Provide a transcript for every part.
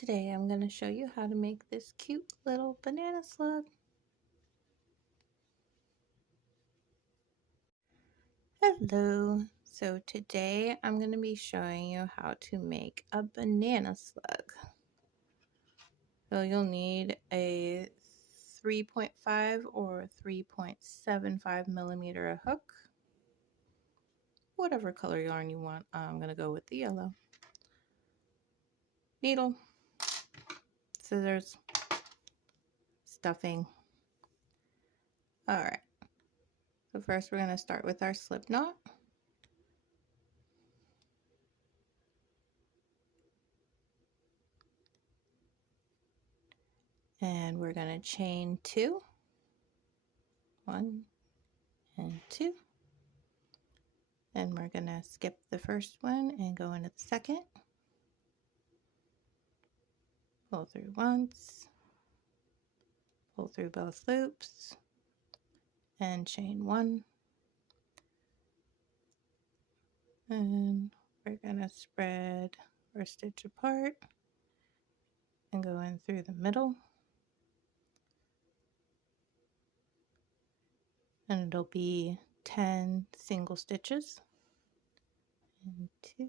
Today I'm going to show you how to make this cute little banana slug. Hello! So today I'm going to be showing you how to make a banana slug. So you'll need a 3.5 or 3.75 millimeter hook. Whatever color yarn you want. I'm going to go with the yellow. Needle, scissors, stuffing. Alright, so first we're going to start with our slip knot. And we're going to chain 2, 1 and 2, and we're going to skip the first one and go into the second. Pull through once, pull through both loops, and chain 1, and we're going to spread or stitch apart and go in through the middle, and it'll be 10 single stitches, and 2,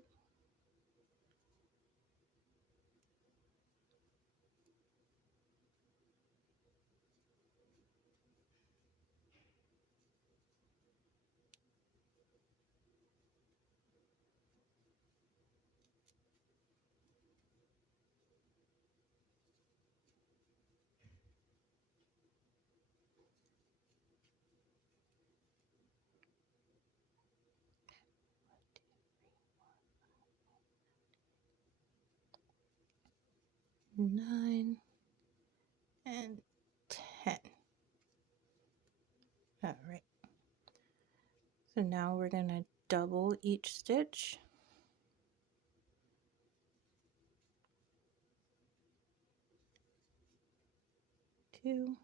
9 and 10. All right. So now we're going to double each stitch. Two,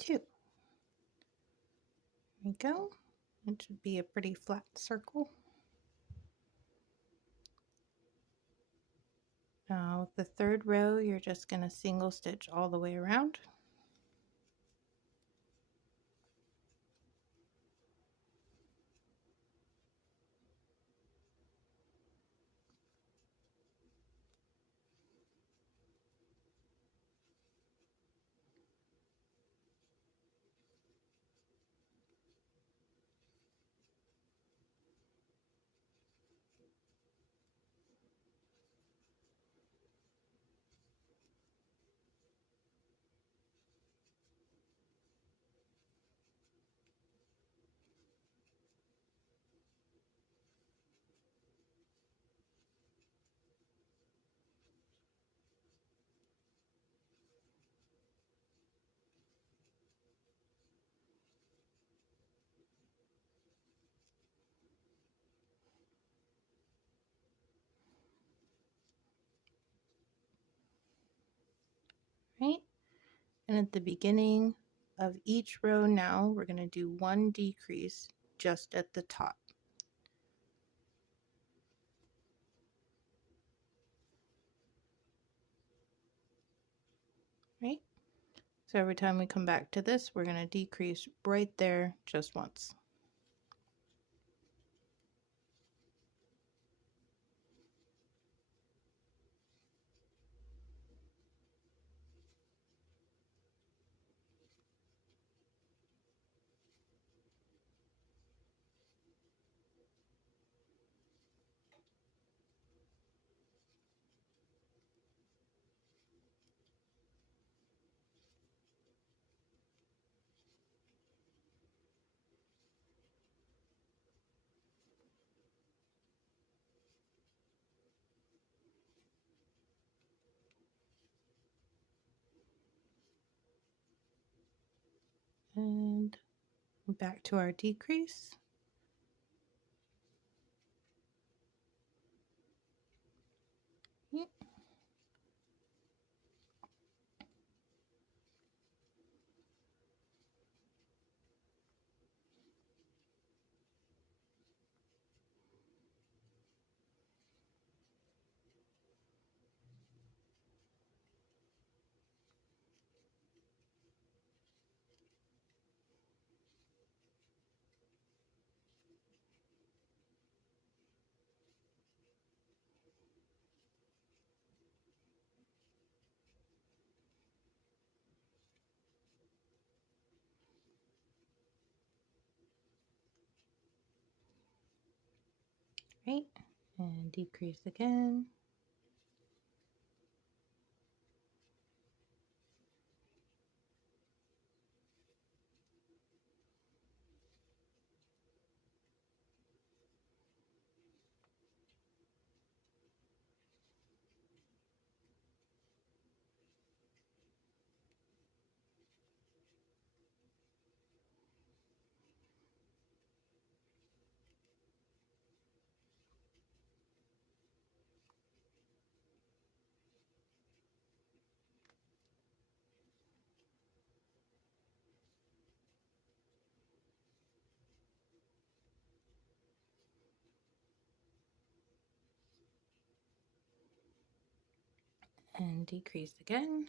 two. There we go. It should be a pretty flat circle. Now the third row, you're just going to single stitch all the way around. Right? And at the beginning of each row now, we're going to do one decrease just at the top. Right? So every time we come back to this, we're going to decrease right there just once. And back to our decrease. Yep. Right, and decrease again. And decrease again.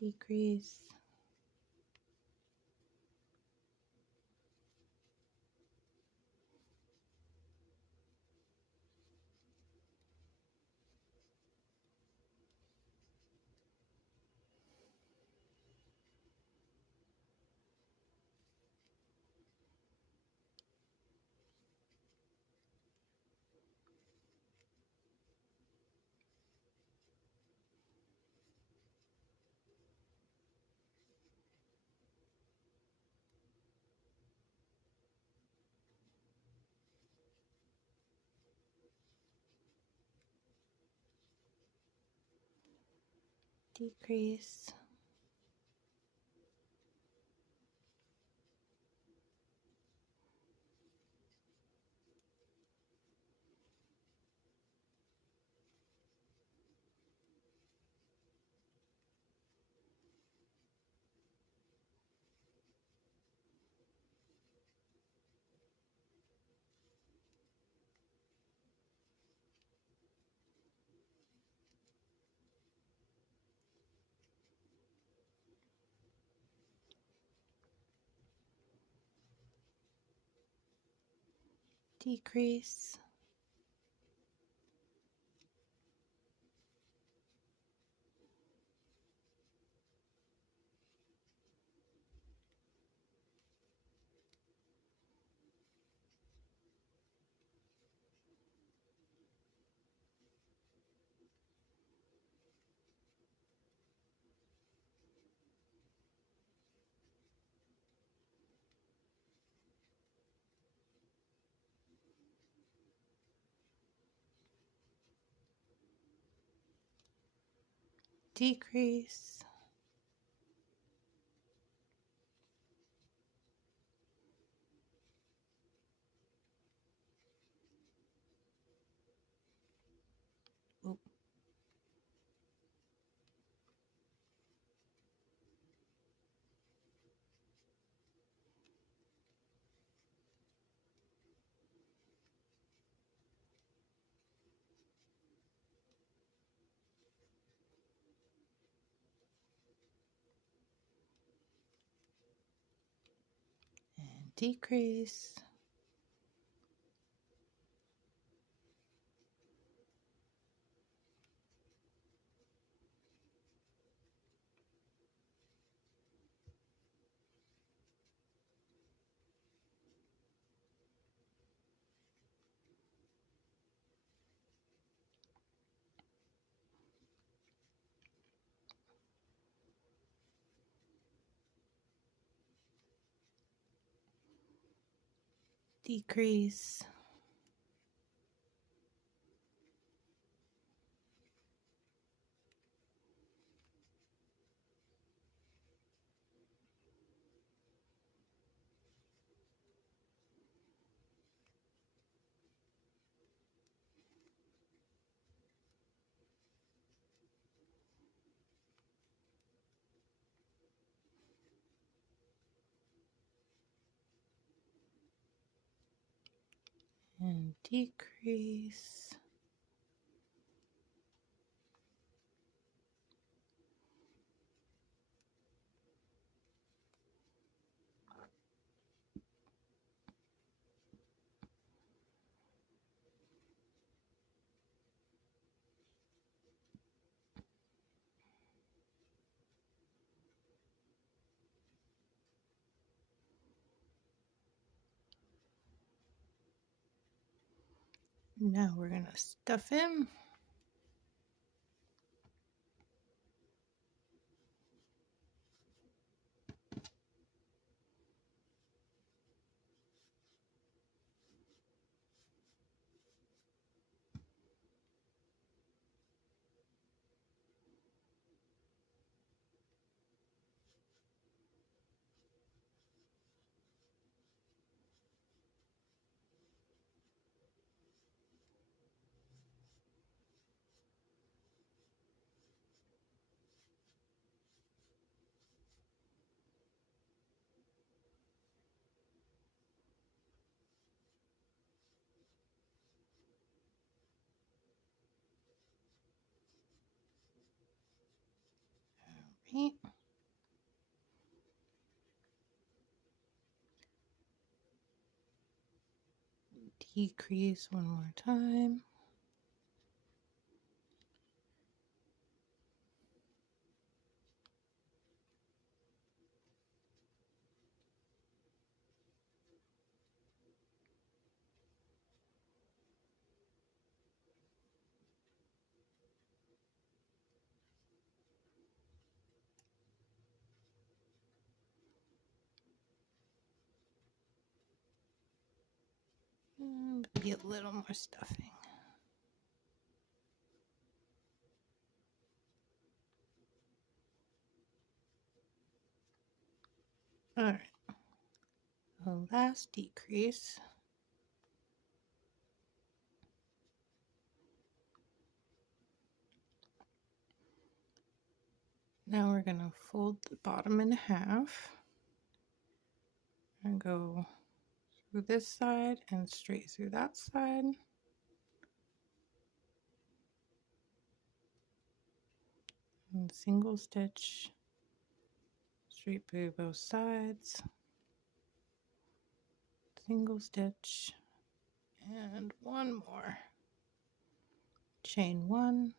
Decrease. Decrease. Decrease. Decrease. Oop. And decrease. decrease. And decrease. Now we're going to stuff him. Right. Decrease one more time. Be a little more stuffing. All right. The last decrease. Now we're going to fold the bottom in half and go through this side and straight through that side. And single stitch straight through both sides. Single stitch and one more. Chain one,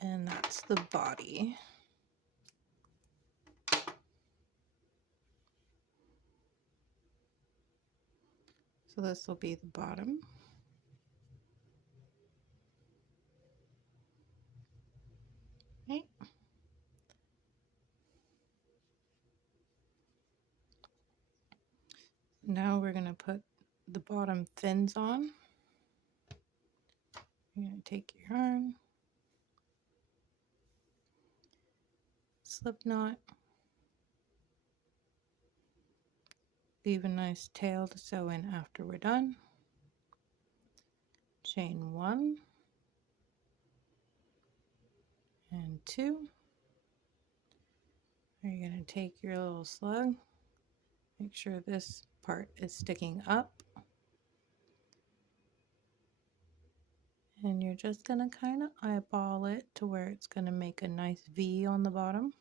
and that's the body. So this will be the bottom. Okay. Now we're going to put the bottom fins on. You're going to take your yarn, slip knot, leave a nice tail to sew in after we're done. Chain one and two. You're going to take your little slug, make sure this part is sticking up, and you're just going to kind of eyeball it to where it's going to make a nice V on the bottom.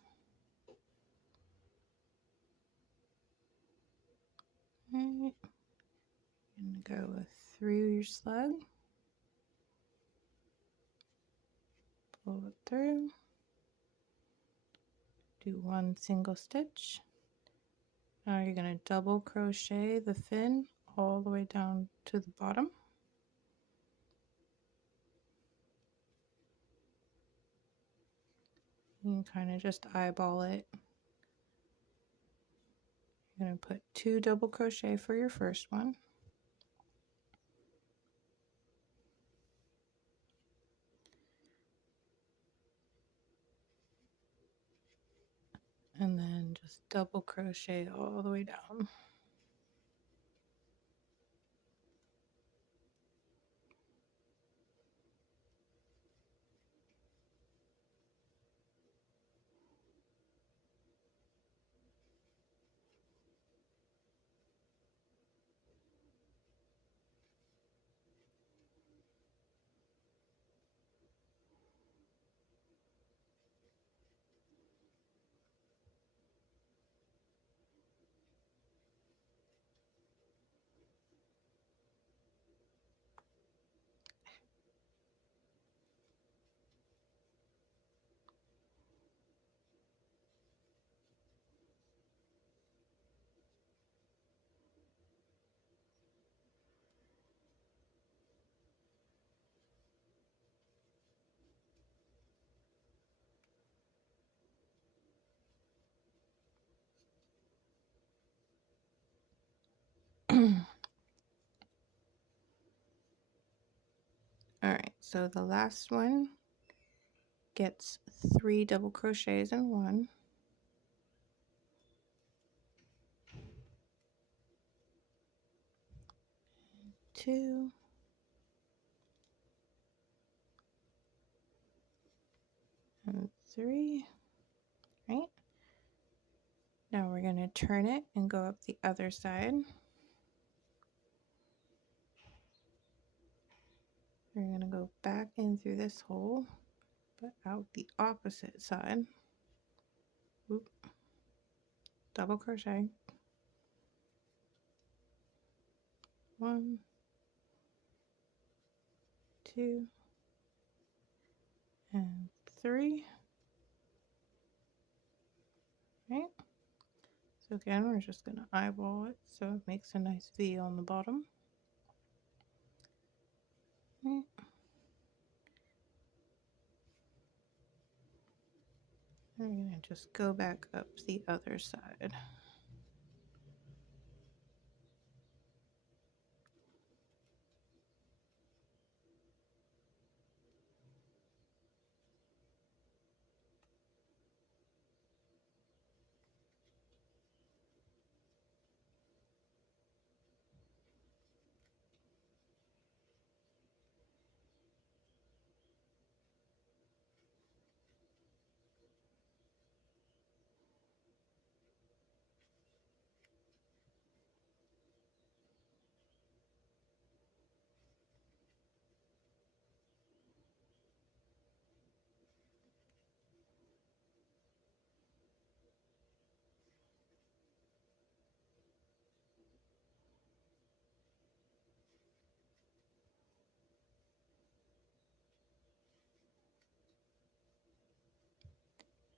Right. And go through your slug, pull it through, do one single stitch. Now you're going to double crochet the fin all the way down to the bottom. You can kind of just eyeball it. You're going to put 2 double crochet for your first one. And then just double crochet all the way down. All right, so the last one gets 3 double crochets in one. Two. And 3. Right? Now we're going to turn it and go up the other side. We're going to go back in through this hole, but out the opposite side. Oop. Double crochet. 1, 2, and 3. Right? So again, we're just going to eyeball it so it makes a nice V on the bottom. Right. We're going to just go back up the other side.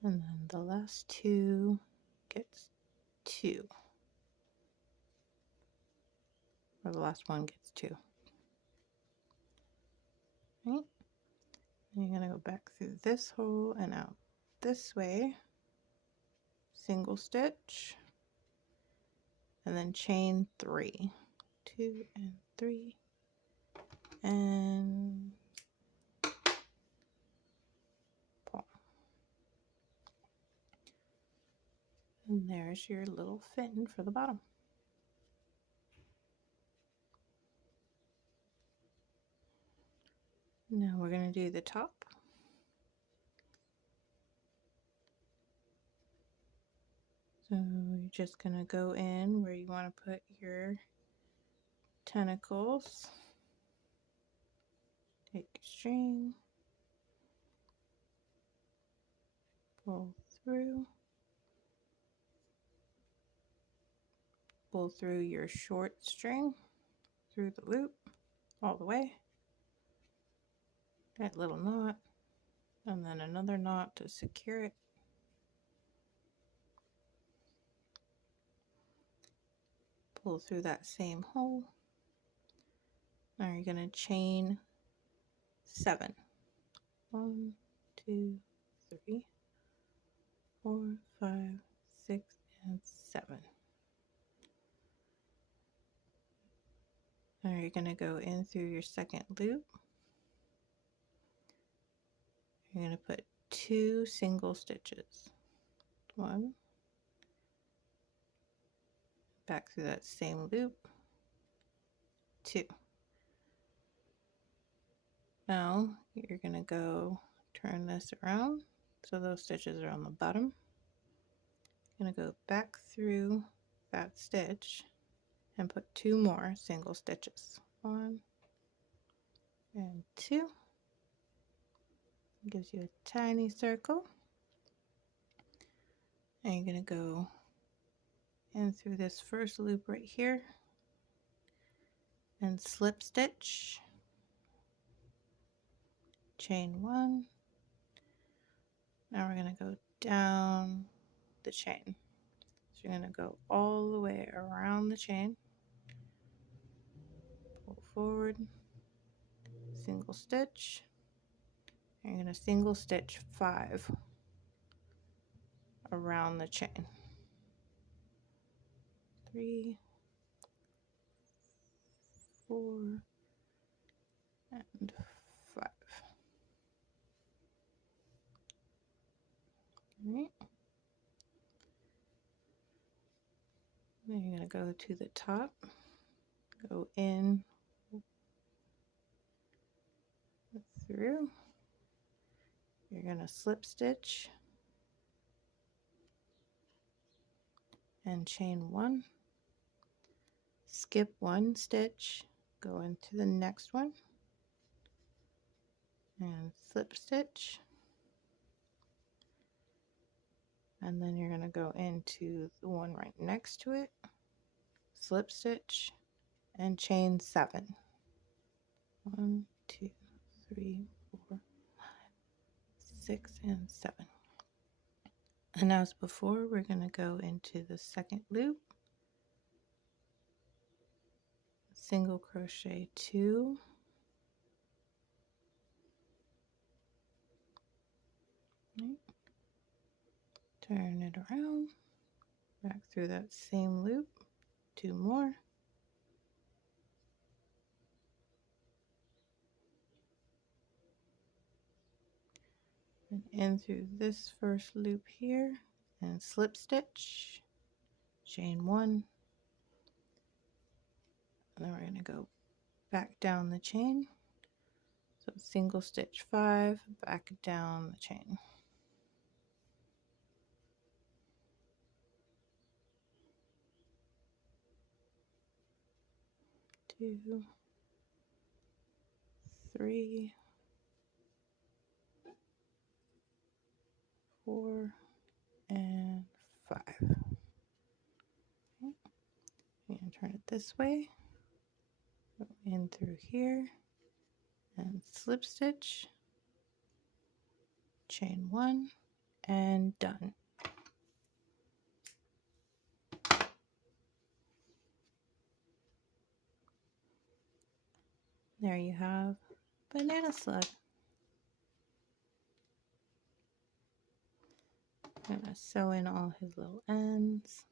And then the last 2 gets 2. Or the last one gets 2. Right? And you're going to go back through this hole and out this way. Single stitch. And then chain 3. 2 and 3. And pull. And there's your little fin for the bottom. Now we're going to do the top. So you're just going to go in where you want to put your tentacles. Take your string, pull through your short string through the loop all the way. That little knot, and then another knot to secure it. Pull through that same hole. Now you're going to chain 7. 1, 2, 3, 4, 5, 6, and 7. Now you're going to go in through your second loop. You're going to put 2 single stitches. 1, back through that same loop, 2. Now you're going to go turn this around so those stitches are on the bottom. You're going to go back through that stitch and put 2 more single stitches. 1 and 2. Gives you a tiny circle. And you're going to go in through this first loop right here and slip stitch, chain 1. Now we're going to go down the chain. So you're going to go all the way around the chain, pull forward, single stitch, and you're going to single stitch 5 around the chain. 3, 4, and 5. Right. Then you're going to go to the top, go in through. You're going to slip stitch and chain 1, skip 1 stitch, go into the next one and slip stitch, and then you're going to go into the one right next to it, slip stitch and chain 7. 1, 2, 3, 4, 5, 6, and 7. And as before, we're going to go into the second loop, single crochet 2, right, turn it around, back through that same loop, 2 more, and in through this first loop here and slip stitch, chain 1, and then we're going to go back down the chain, so single stitch 5, back down the chain, 2, 3, 4, and 5. Okay. And turn it this way, go in through here and slip stitch, chain 1, and done. There you have banana slug. I'm going to sew in all his little ends.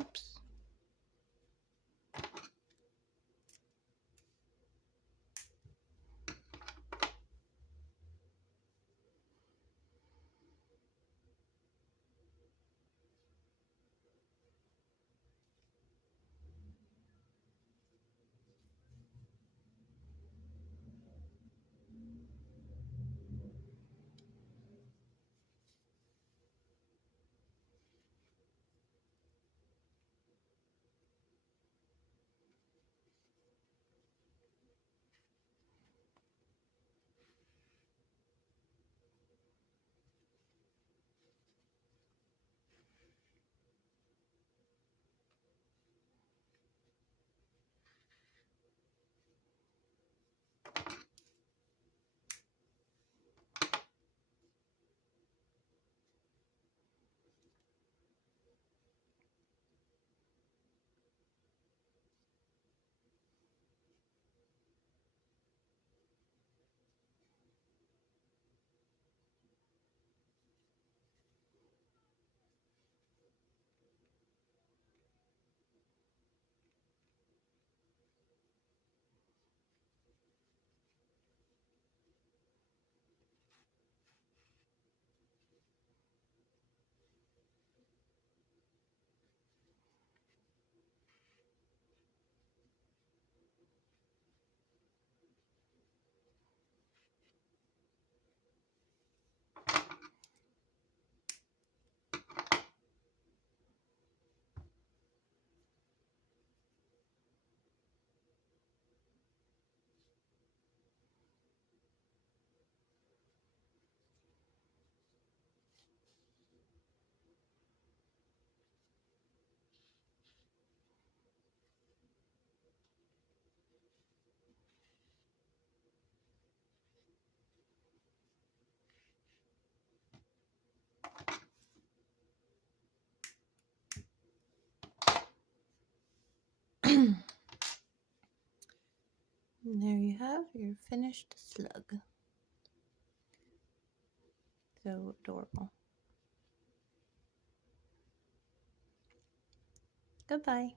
Oops. And there you have your finished slug. So adorable. Goodbye.